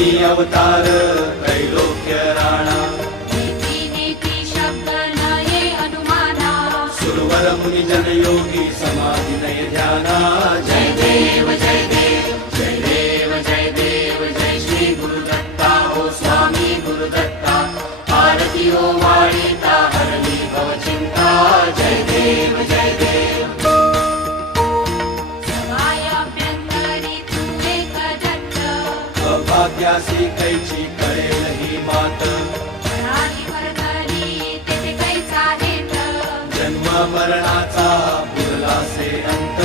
स्वामी अवतार त्रैलोक्य राणा नीती शब्द नये अनुमाना सुरवर मुनि जन योगी समाधि नय ध्याना जय देव जय देव जय देव जय देव जय श्री गुरुदत्ता ओ स्वामी गुरुदत्ता आरती ओ वाणीता हरली भव चिंता जय देव जय देव समायाभ्यंतरी तू एक दत्त अभाग्यासी कैची कळेल ही मात प्राणी वर्गणी तेथे कैसा हेत जन्म मरणाचा पुरलासे अंत